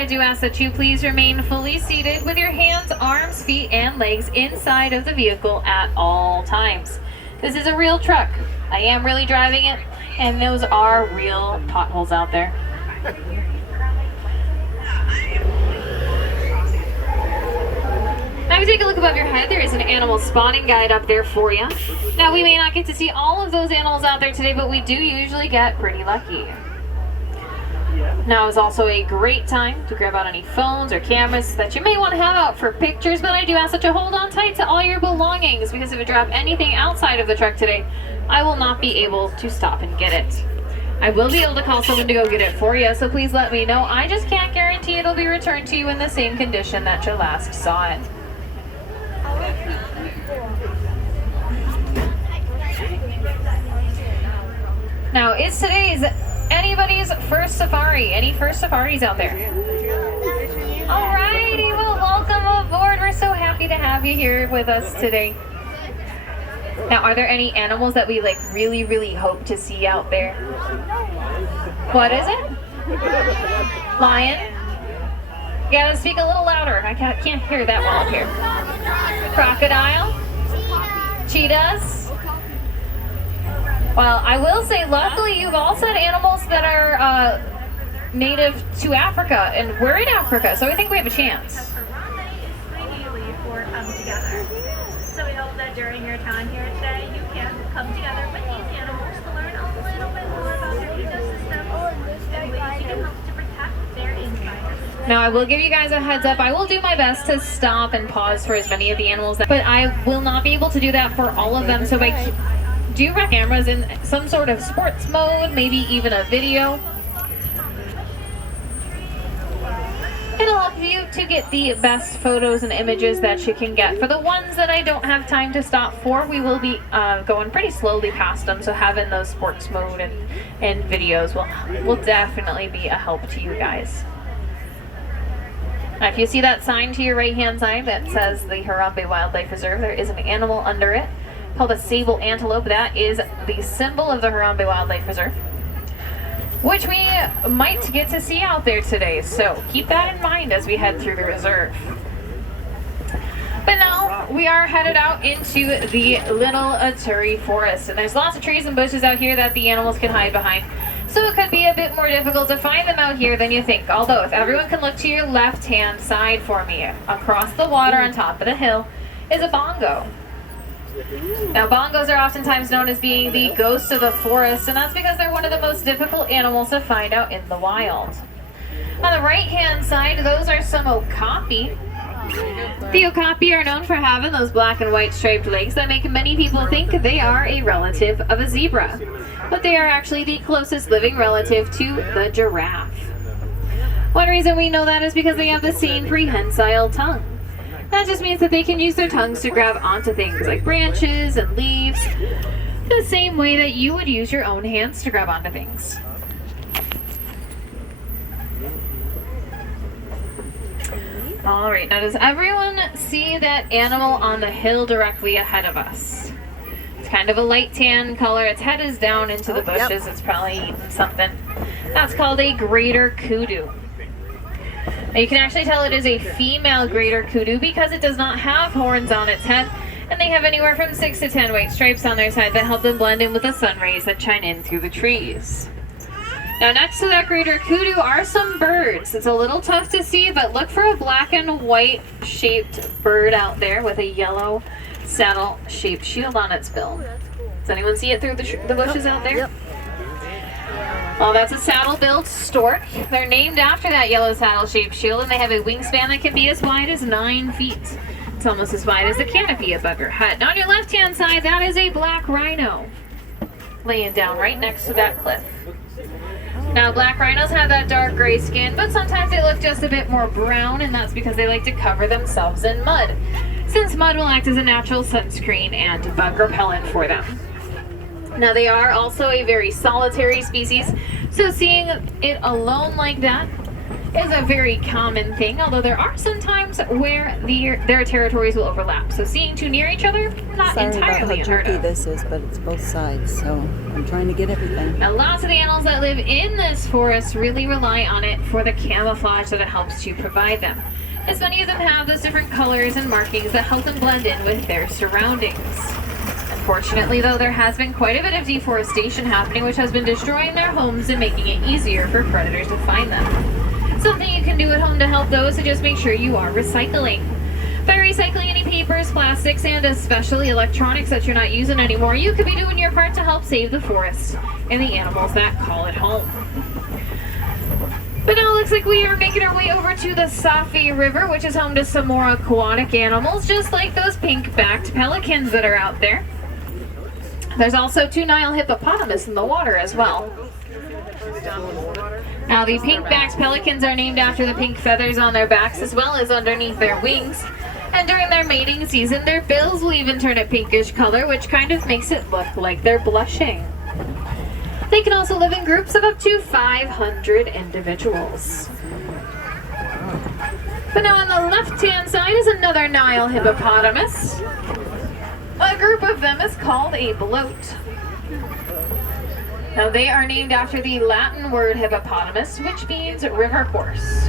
I do ask that you please remain fully seated with your hands, arms, feet, and legs inside of the vehicle at all times. This is a real truck. I am really driving it, and those are real potholes out there. Now, if you take a look above your head, there is an animal spotting guide up there for you. Now, we may not get to see all of those animals out there today, but we do usually get pretty lucky. Now is also a great time to grab out any phones or cameras that you may want to have out for pictures, but I do ask that you hold on tight to all your belongings, because if you drop anything outside of the truck today, I will not be able to stop and get it. I will be able to call someone to go get it for you, so please let me know. I just can't guarantee it'll be returned to you in the same condition that you last saw it. Now, is today's anybody's first safari? Any first safaris out there? Alrighty, well, welcome aboard. We're so happy to have you here with us today. Now, are there any animals that we really, really hope to see out there? What is it? Lion? You gotta speak a little louder. I can't hear that well up here. Crocodile? Cheetahs? Well, I will say, luckily, you've all said animals that are native to Africa, and we're in Africa, so I think we have a chance. Ideally for come together. So we hope that during your time here today, you can come together with these animals to learn a little bit more about their ecosystems and ways you can help to protect their insiders. Now, I will give you guys a heads up. I will do my best to stop and pause for as many of the animals, but I will not be able to do that for all of them, so do you rec cameras in some sort of sports mode, maybe even a video? It'll help you to get the best photos and images that you can get. For the ones that I don't have time to stop for, we will be going pretty slowly past them, so having those sports mode and videos will definitely be a help to you guys. Now, if you see that sign to your right hand side that says the Harambe Wildlife Reserve, there is an animal under it called a sable antelope. That is the symbol of the Harambe Wildlife Reserve, which we might get to see out there today. So keep that in mind as we head through the reserve. But now we are headed out into the Little Ituri Forest, and there's lots of trees and bushes out here that the animals can hide behind. So it could be a bit more difficult to find them out here than you think. Although, if everyone can look to your left-hand side for me, across the water on top of the hill is a bongo. Now, bongos are oftentimes known as being the ghosts of the forest, and that's because they're one of the most difficult animals to find out in the wild. On the right-hand side, those are some okapi. The okapi are known for having those black and white striped legs that make many people think they are a relative of a zebra, but they are actually the closest living relative to the giraffe. One reason we know that is because they have the same prehensile tongue. That just means that they can use their tongues to grab onto things like branches and leaves, the same way that you would use your own hands to grab onto things. Alright, now does everyone see that animal on the hill directly ahead of us? It's kind of a light tan color. Its head is down into the bushes. It's probably eating something. That's called a greater kudu. Now you can actually tell it is a female greater kudu because it does not have horns on its head, and they have anywhere from 6 to 10 white stripes on their side that help them blend in with the sun rays that shine in through the trees. Now next to that greater kudu are some birds. It's a little tough to see, but look for a black and white shaped bird out there with a yellow saddle shaped shield on its bill. Does anyone see it through the bushes out there? Well, that's a saddle-billed stork. They're named after that yellow saddle-shaped shield, and they have a wingspan that can be as wide as 9 feet. It's almost as wide as the canopy above your head. Now on your left-hand side, that is a black rhino laying down right next to that cliff. Now, black rhinos have that dark gray skin, but sometimes they look just a bit more brown, and that's because they like to cover themselves in mud, since mud will act as a natural sunscreen and bug repellent for them. Now, they are also a very solitary species, so seeing it alone like that is a very common thing, although there are some times where their territories will overlap. So seeing two near each other, not Sorry about how entirely unheard jerky of. this is, but it's both sides, so I'm trying to get everything. Now, lots of the animals that live in this forest really rely on it for the camouflage that it helps to provide them, as many of them have those different colors and markings that help them blend in with their surroundings. Unfortunately, though, there has been quite a bit of deforestation happening, which has been destroying their homes and making it easier for predators to find them. Something you can do at home to help those is just make sure you are recycling. By recycling any papers, plastics, and especially electronics that you're not using anymore, you could be doing your part to help save the forest and the animals that call it home. But now it looks like we are making our way over to the Safi River, which is home to some more aquatic animals, just like those pink-backed pelicans that are out there. There's also 2 Nile hippopotamus in the water as well. Now, the pink-backed pelicans are named after the pink feathers on their backs as well as underneath their wings. And during their mating season, their bills will even turn a pinkish color, which kind of makes it look like they're blushing. They can also live in groups of up to 500 individuals. But now on the left-hand side is another Nile hippopotamus. A group of them is called a bloat. Now they are named after the Latin word hippopotamus, which means river horse.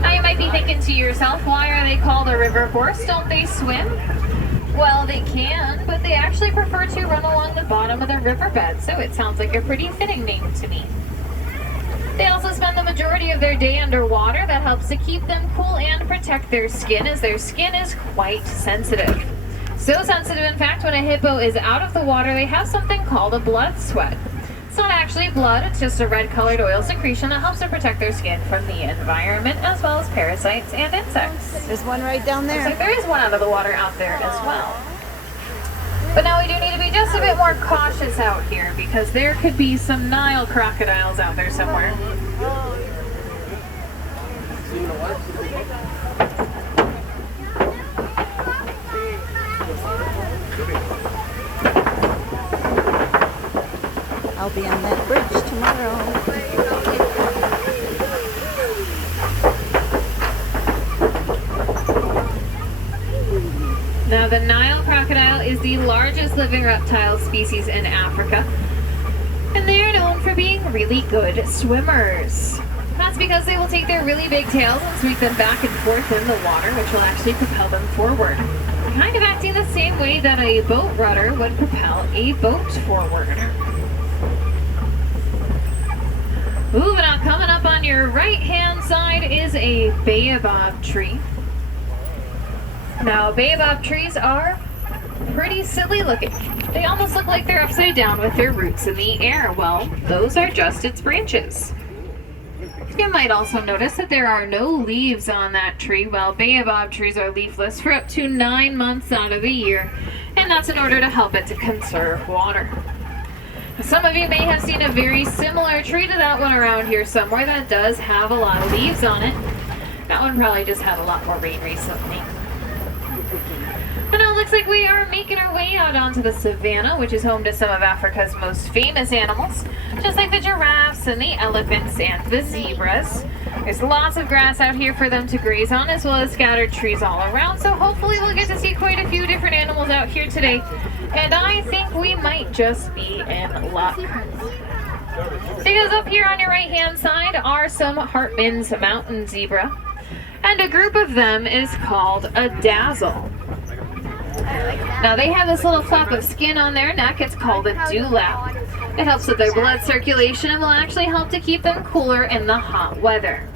Now you might be thinking to yourself, why are they called a river horse? Don't they swim? Well, they can, but they actually prefer to run along the bottom of the riverbed, so it sounds like a pretty fitting name to me. They also spend the majority of their day underwater. That helps to keep them cool and protect their skin, as their skin is quite sensitive. So sensitive, in fact, when a hippo is out of the water, they have something called a blood sweat. It's not actually blood, it's just a red-colored oil secretion that helps to protect their skin from the environment, as well as parasites and insects. There's one right down Looks there. like there is one out of the water out there as well. But now we do need to be just a bit more cautious out here, because there could be some Nile crocodiles out there somewhere. I'll be on that bridge tomorrow. Now, the Nile crocodile is the largest living reptile species in Africa, and they are known for being really good swimmers. That's because they will take their really big tails and sweep them back and forth in the water, which will actually propel them forward, kind of acting the same way that a boat rudder would propel a boat forward. Moving on, coming up on your right-hand side is a baobab tree. Now, baobab trees are pretty silly looking. They almost look like they're upside down with their roots in the air. Well, those are just its branches. You might also notice that there are no leaves on that tree, while baobab trees are leafless for up to 9 months out of the year, and that's in order to help it to conserve water. Some of you may have seen a very similar tree to that one around here somewhere that does have a lot of leaves on it. That one probably just had a lot more rain recently. But now it looks like we are making our way out onto the savannah, which is home to some of Africa's most famous animals, just like the giraffes and the elephants and the zebras. There's lots of grass out here for them to graze on, as well as scattered trees all around, so hopefully we'll get to see quite a few different animals out here today. And I think we might just be in luck. Because up here on your right-hand side are some Hartmann's mountain zebra, and a group of them is called a dazzle. Now they have this little flap of skin on their neck. It's called a dewlap. It helps with their blood circulation and will actually help to keep them cooler in the hot weather.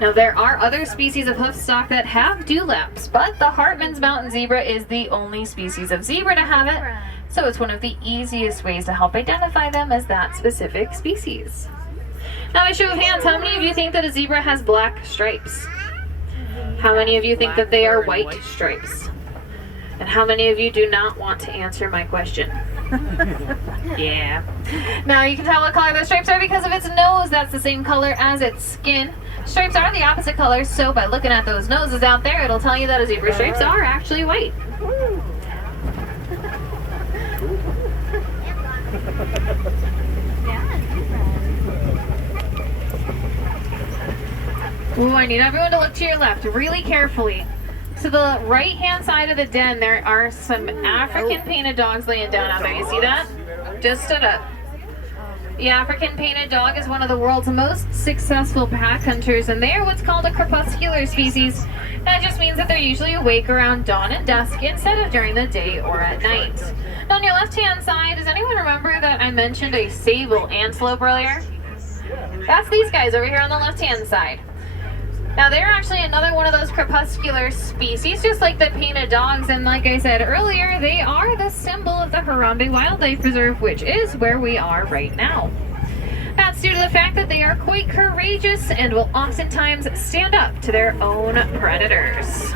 Now there are other species of hoofstock that have dewlaps, but the Hartmann's mountain zebra is the only species of zebra to have it, so it's one of the easiest ways to help identify them as that specific species. Now, by show of hands, how many of you think that a zebra has black stripes? How many of you think that they are white stripes? And how many of you do not want to answer my question? Yeah. Now you can tell what color those stripes are because of its nose. That's the same color as its skin. Stripes are the opposite color, so by looking at those noses out there, it'll tell you that a zebra's stripes are actually white. Ooh, I need everyone to look to your left really carefully. To the right-hand side of the den, there are some African painted dogs laying down out there. You see that? Just stood up. The African painted dog is one of the world's most successful pack hunters, and they are what's called a crepuscular species. That just means that they're usually awake around dawn and dusk instead of during the day or at night. Now, on your left-hand side, does anyone remember that I mentioned a sable antelope earlier? That's these guys over here on the left-hand side. Now, they're actually another one of those crepuscular species, just like the painted dogs, and like I said earlier, they are the symbol of the Harambe Wildlife Reserve, which is where we are right now. That's due to the fact that they are quite courageous and will oftentimes stand up to their own predators.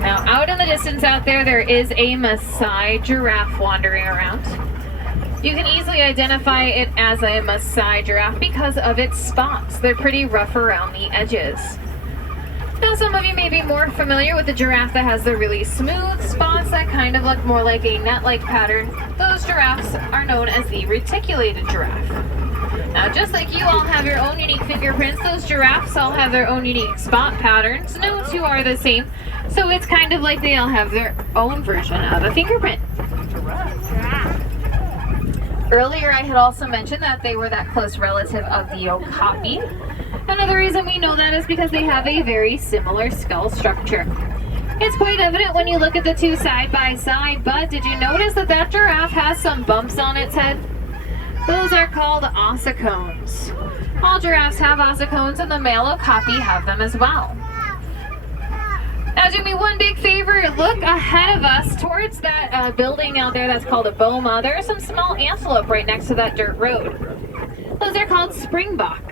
Now, out in the distance out there is a Maasai giraffe wandering around. You can easily identify it as a Maasai giraffe because of its spots. They're pretty rough around the edges. Now, some of you may be more familiar with the giraffe that has the really smooth spots that kind of look more like a net-like pattern. Those giraffes are known as the reticulated giraffe. Now, just like you all have your own unique fingerprints, those giraffes all have their own unique spot patterns. No two are the same, so it's kind of like they all have their own version of a fingerprint. Earlier, I had also mentioned that they were that close relative of the okapi. Another reason we know that is because they have a very similar skull structure. It's quite evident when you look at the two side by side, but did you notice that that giraffe has some bumps on its head? Those are called ossicones. All giraffes have ossicones, and the male okapi have them as well. Now, do me one big favor, look ahead of us towards that building out there that's called a boma. There are some small antelope right next to that dirt road. Those are called springbok.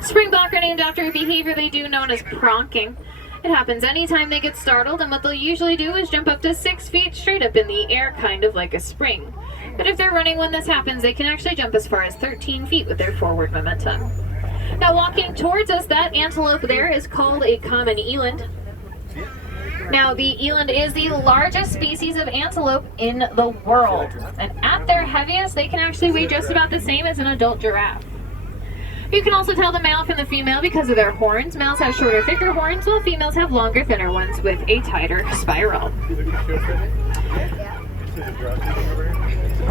Springbok are named after a behavior they do known as pronking. It happens anytime they get startled, and what they'll usually do is jump up to 6 feet straight up in the air, kind of like a spring. But if they're running when this happens, they can actually jump as far as 13 feet with their forward momentum. Now, walking towards us, that antelope there is called a common eland. Now, the eland is the largest species of antelope in the world. And at their heaviest, they can actually weigh just about the same as an adult giraffe. You can also tell the male from the female because of their horns. Males have shorter, thicker horns, while females have longer, thinner ones with a tighter spiral.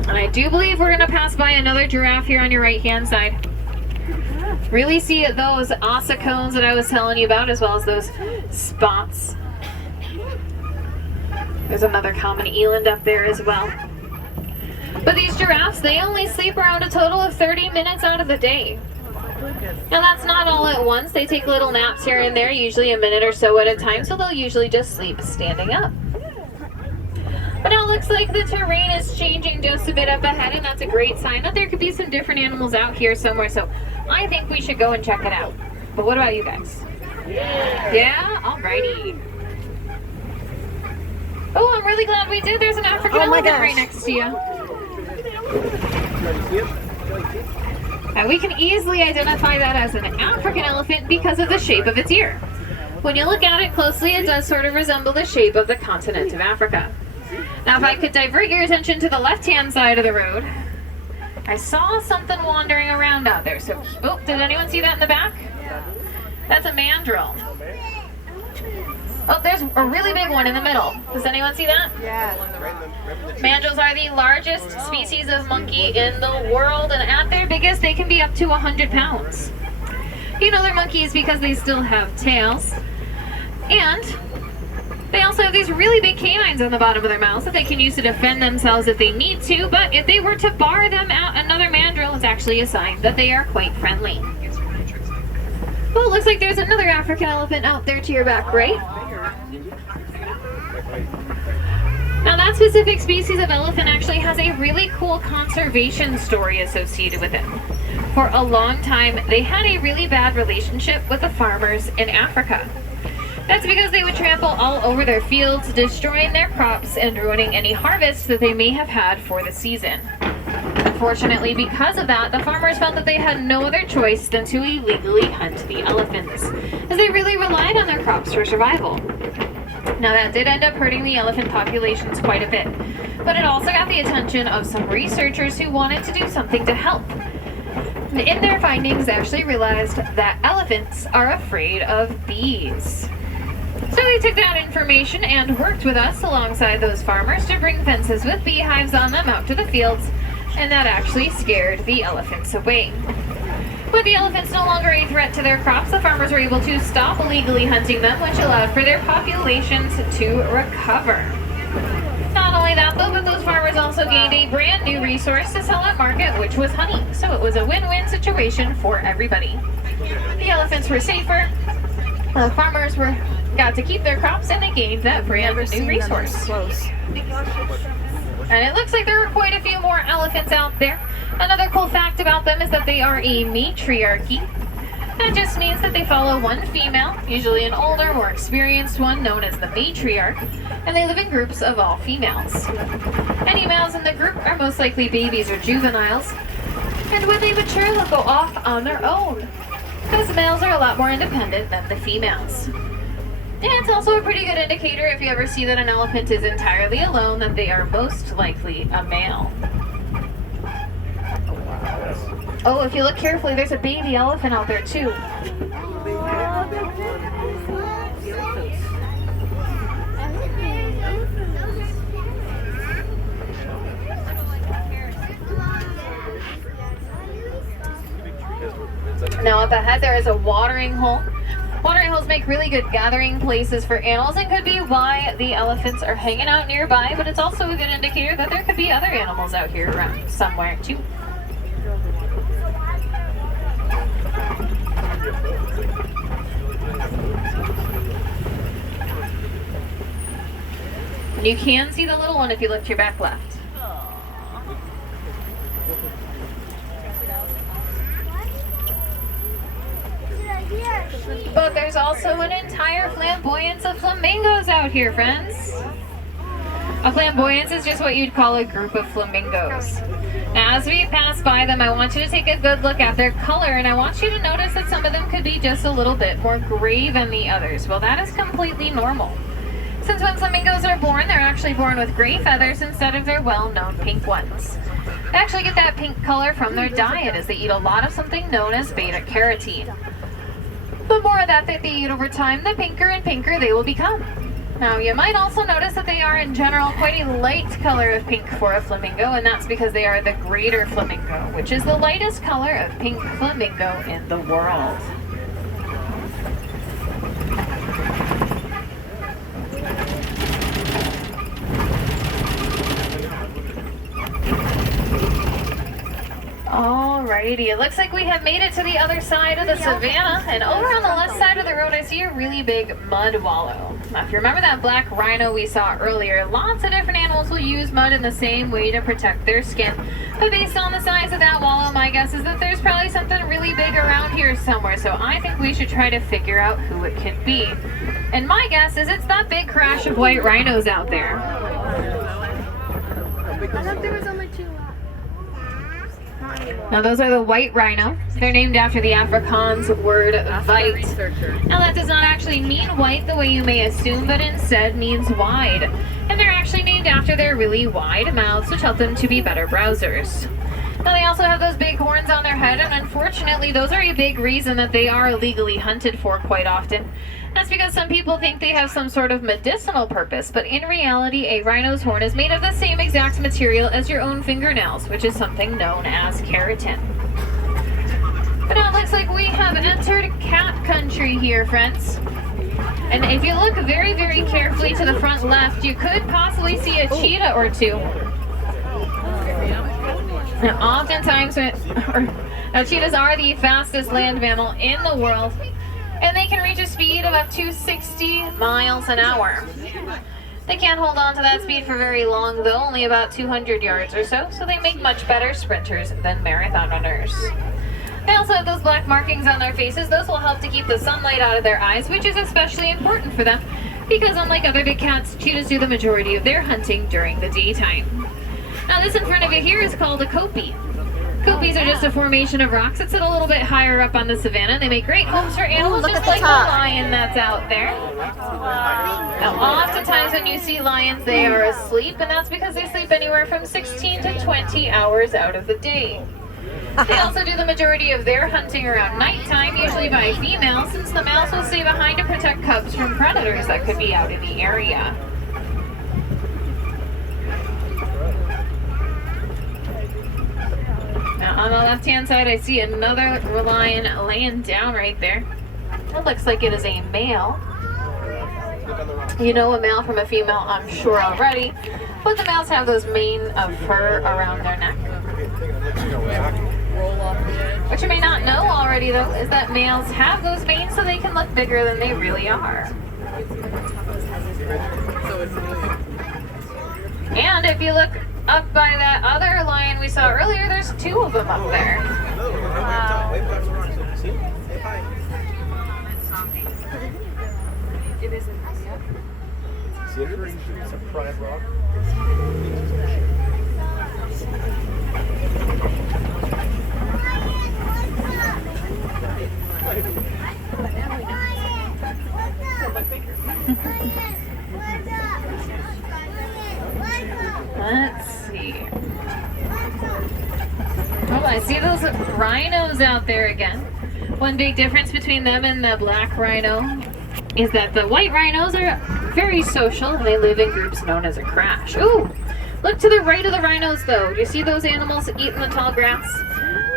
And I do believe we're going to pass by another giraffe here on your right-hand side. Really see those ossicones that I was telling you about, as well as those spots. There's another common eland up there as well. But these giraffes, they only sleep around a total of 30 minutes out of the day. Now, that's not all at once. They take little naps here and there, usually a minute or so at a time, so they'll usually just sleep standing up. But now it looks like the terrain is changing just a bit up ahead, and that's a great sign that there could be some different animals out here somewhere, so I think we should go and check it out. But what about you guys? Yeah? Alrighty. Oh, I'm really glad we did. There's an African elephant right next to you. And we can easily identify that as an African elephant because of the shape of its ear. When you look at it closely, it does sort of resemble the shape of the continent of Africa. Now, if I could divert your attention to the left-hand side of the road, I saw something wandering around out there. So, oh, did anyone see that in the back? That's a mandrill. Oh, there's a really big one in the middle. Does anyone see that? Yeah. Mandrills are the largest species of monkey in the world, and at their biggest, they can be up to 100 pounds. You know they're monkeys because they still have tails. And they also have these really big canines on the bottom of their mouths that they can use to defend themselves if they need to, but if they were to bar them out another mandrill, it's actually a sign that they are quite friendly. Well, it looks like there's another African elephant out there to your back right. Now, that specific species of elephant actually has a really cool conservation story associated with it. For a long time, they had a really bad relationship with the farmers in Africa. That's because they would trample all over their fields, destroying their crops and ruining any harvest that they may have had for the season. Unfortunately, because of that, the farmers felt that they had no other choice than to illegally hunt the elephants, as they really relied on their crops for survival. Now, that did end up hurting the elephant populations quite a bit. but it also got the attention of some researchers who wanted to do something to help. In their findings, they actually realized that elephants are afraid of bees. So they took that information and worked with us alongside those farmers to bring fences with beehives on them out to the fields, and that actually scared the elephants away. With the elephants no longer a threat to their crops, the farmers were able to stop illegally hunting them, which allowed for their populations to recover. Not only that though, but those farmers also gained a brand new resource to sell at market, which was honey. So it was a win-win situation for everybody. The elephants were safer, the farmers got to keep their crops, and they gained that brand new resource. And it looks like there are quite a few more elephants out there. Another cool fact about them is that they are a matriarchy. That just means that they follow one female, usually an older, more experienced one known as the matriarch, and they live in groups of all females. Any males in the group are most likely babies or juveniles, and when they mature, they'll go off on their own, because the males are a lot more independent than the females. And it's also a pretty good indicator if you ever see that an elephant is entirely alone, that they are most likely a male. Oh, if you look carefully, there's a baby elephant out there too. Now up ahead there is a watering hole. Watering holes make really good gathering places for animals and could be why the elephants are hanging out nearby, but it's also a good indicator that there could be other animals out here around somewhere too. And you can see the little one if you look to your back left. But there's also an entire flamboyance of flamingos out here, friends. A flamboyance is just what you'd call a group of flamingos. Now, as we pass by them, I want you to take a good look at their color, and I want you to notice that some of them could be just a little bit more gray than the others. Well, that is completely normal. Since when flamingos are born, they're actually born with gray feathers instead of their well-known pink ones. They actually get that pink color from their diet, as they eat a lot of something known as beta-carotene. The more of that they eat over time, the pinker and pinker they will become. Now, you might also notice that they are in general quite a light color of pink for a flamingo, and that's because they are the greater flamingo, which is the lightest color of pink flamingo in the world. Alrighty, it looks like we have made it to the other side of the savannah, and over on the left side of the road I see a really big mud wallow. Now if you remember that black rhino we saw earlier, lots of different animals will use mud in the same way to protect their skin. But based on the size of that wallow, my guess is that there's probably something really big around here somewhere, so I think we should try to figure out who it could be. And my guess is it's that big crash of white rhinos out there. I thought there was only two left. Now those are the white rhino. They're named after the Afrikaans word white. Now that does not actually mean white the way you may assume, but instead means wide. And they're actually named after their really wide mouths, which help them to be better browsers. Now they also have those big horns on their head, and unfortunately those are a big reason that they are illegally hunted for quite often. That's because some people think they have some sort of medicinal purpose, but in reality a rhino's horn is made of the same exact material as your own fingernails, which is something known as keratin. But now it looks like we have entered cat country here, friends. And if you look very, very carefully to the front left, you could possibly see a cheetah or two. Now, oftentimes, cheetahs are the fastest land mammal in the world, and they can reach a speed of up to 60 miles an hour. They can't hold on to that speed for very long, though, only about 200 yards or so, so they make much better sprinters than marathon runners. They also have those black markings on their faces. Those will help to keep the sunlight out of their eyes, which is especially important for them, because unlike other big cats, cheetahs do the majority of their hunting during the daytime. Now this in front of you here is called a kopie. Kopie Teepees are just a formation of rocks that sit a little bit higher up on the savanna. They make great homes for animals, look just at the like the top. lion that's out there. Now, oftentimes when you see lions, they are asleep, and that's because they sleep anywhere from 16 to 20 hours out of the day. They also do the majority of their hunting around nighttime, usually by females, since the males will stay behind to protect cubs from predators that could be out in the area. Now, on the left-hand side, I see another lion laying down right there. It looks like it is a male. You know a male from a female, I'm sure already, but the males have those mane of fur around their neck. What you may not know already, though, is that males have those manes so they can look bigger than they really are. And if you look up by that other lion we saw earlier, there's two of them up there. Wow. It isn't. It's a pride rock. Let's see. Oh, I see those rhinos out there again. One big difference between them and the black rhino is that the white rhinos are very social and they live in groups known as a crash. Ooh, look to the right of the rhinos though. Do you see those animals eating the tall grass?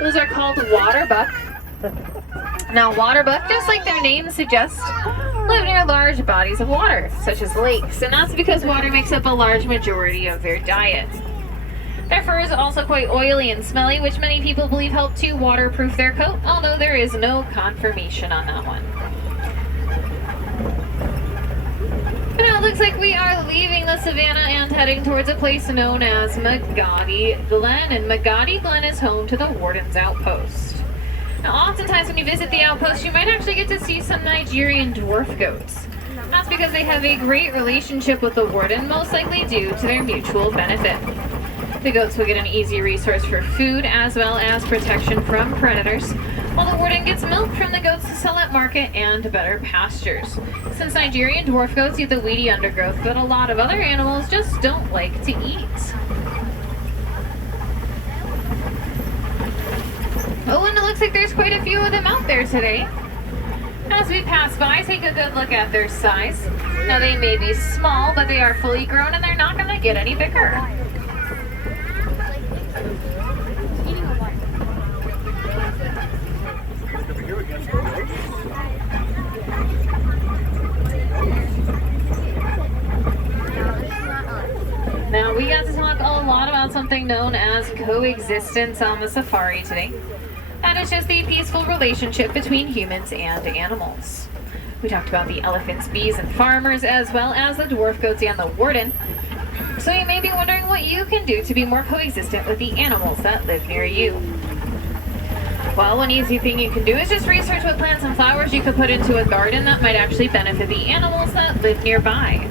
Those are called waterbuck. Now waterbuck, just like their name suggests, live near large bodies of water, such as lakes, and that's because water makes up a large majority of their diet. Their fur is also quite oily and smelly, which many people believe help to waterproof their coat, although there is no confirmation on that one. But now it looks like we are leaving the savannah and heading towards a place known as Magadi Glen, and Magadi Glen is home to the Warden's Outpost. Now, oftentimes when you visit the outpost, you might actually get to see some Nigerian dwarf goats. That's because they have a great relationship with the warden, most likely due to their mutual benefit. The goats will get an easy resource for food as well as protection from predators, while the warden gets milk from the goats to sell at market and better pastures. Since Nigerian dwarf goats eat the weedy undergrowth that a lot of other animals just don't like to eat. Oh, and it looks like there's quite a few of them out there today. As we pass by, take a good look at their size. Now they may be small, but they are fully grown and they're not going to get any bigger. Now we got to talk a lot about something known as coexistence on the safari today. That is just the peaceful relationship between humans and animals. We talked about the elephants, bees, and farmers, as well as the dwarf goats and the warden. So you may be wondering what you can do to be more coexistent with the animals that live near you. Well, one easy thing you can do is just research what plants and flowers you could put into a garden that might actually benefit the animals that live nearby.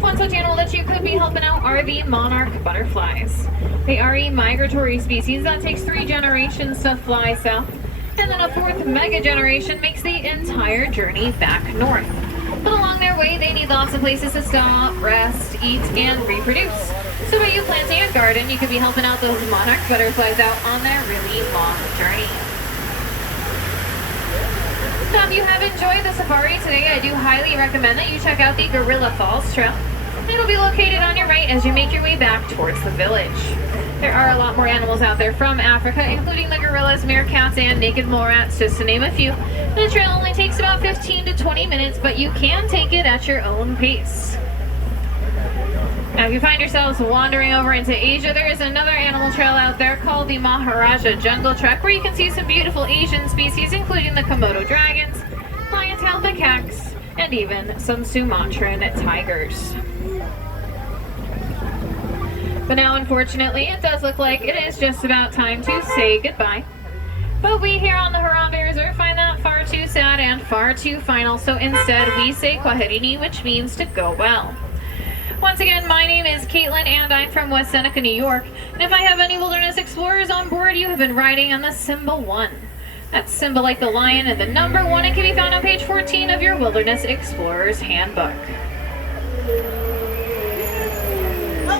One such animal that you could be helping out are the monarch butterflies. They are a migratory species that takes 3 generations to fly south, and then a 4th mega generation makes the entire journey back north. But along their way, they need lots of places to stop, rest, eat, and reproduce. So by you planting a garden, you could be helping out those monarch butterflies out on their really long journey. Now, if you have enjoyed the safari today, I do highly recommend that you check out the Gorilla Falls Trail. It'll be located on your right as you make your way back towards the village. There are a lot more animals out there from Africa, including the gorillas, meerkats, and naked mole rats, just to name a few. The trail only takes about 15 to 20 minutes, but you can take it at your own pace. Now, if you find yourselves wandering over into Asia, there is another animal trail out there called the Maharaja Jungle Trek, where you can see some beautiful Asian species, including the Komodo dragons, lion-tailed macaques, and even some Sumatran tigers. But now, unfortunately, it does look like it is just about time to say goodbye. But we here on the Harambe Reserve find that far too sad and far too final, so instead we say Kwaherini, which means to go well. Once again, my name is Caitlin and I'm from West Seneca, New York. And if I have any Wilderness Explorers on board, you have been riding on the Symbol 1. That's symbol like the lion and the number 1. It can be found on page 14 of your Wilderness Explorer's Handbook.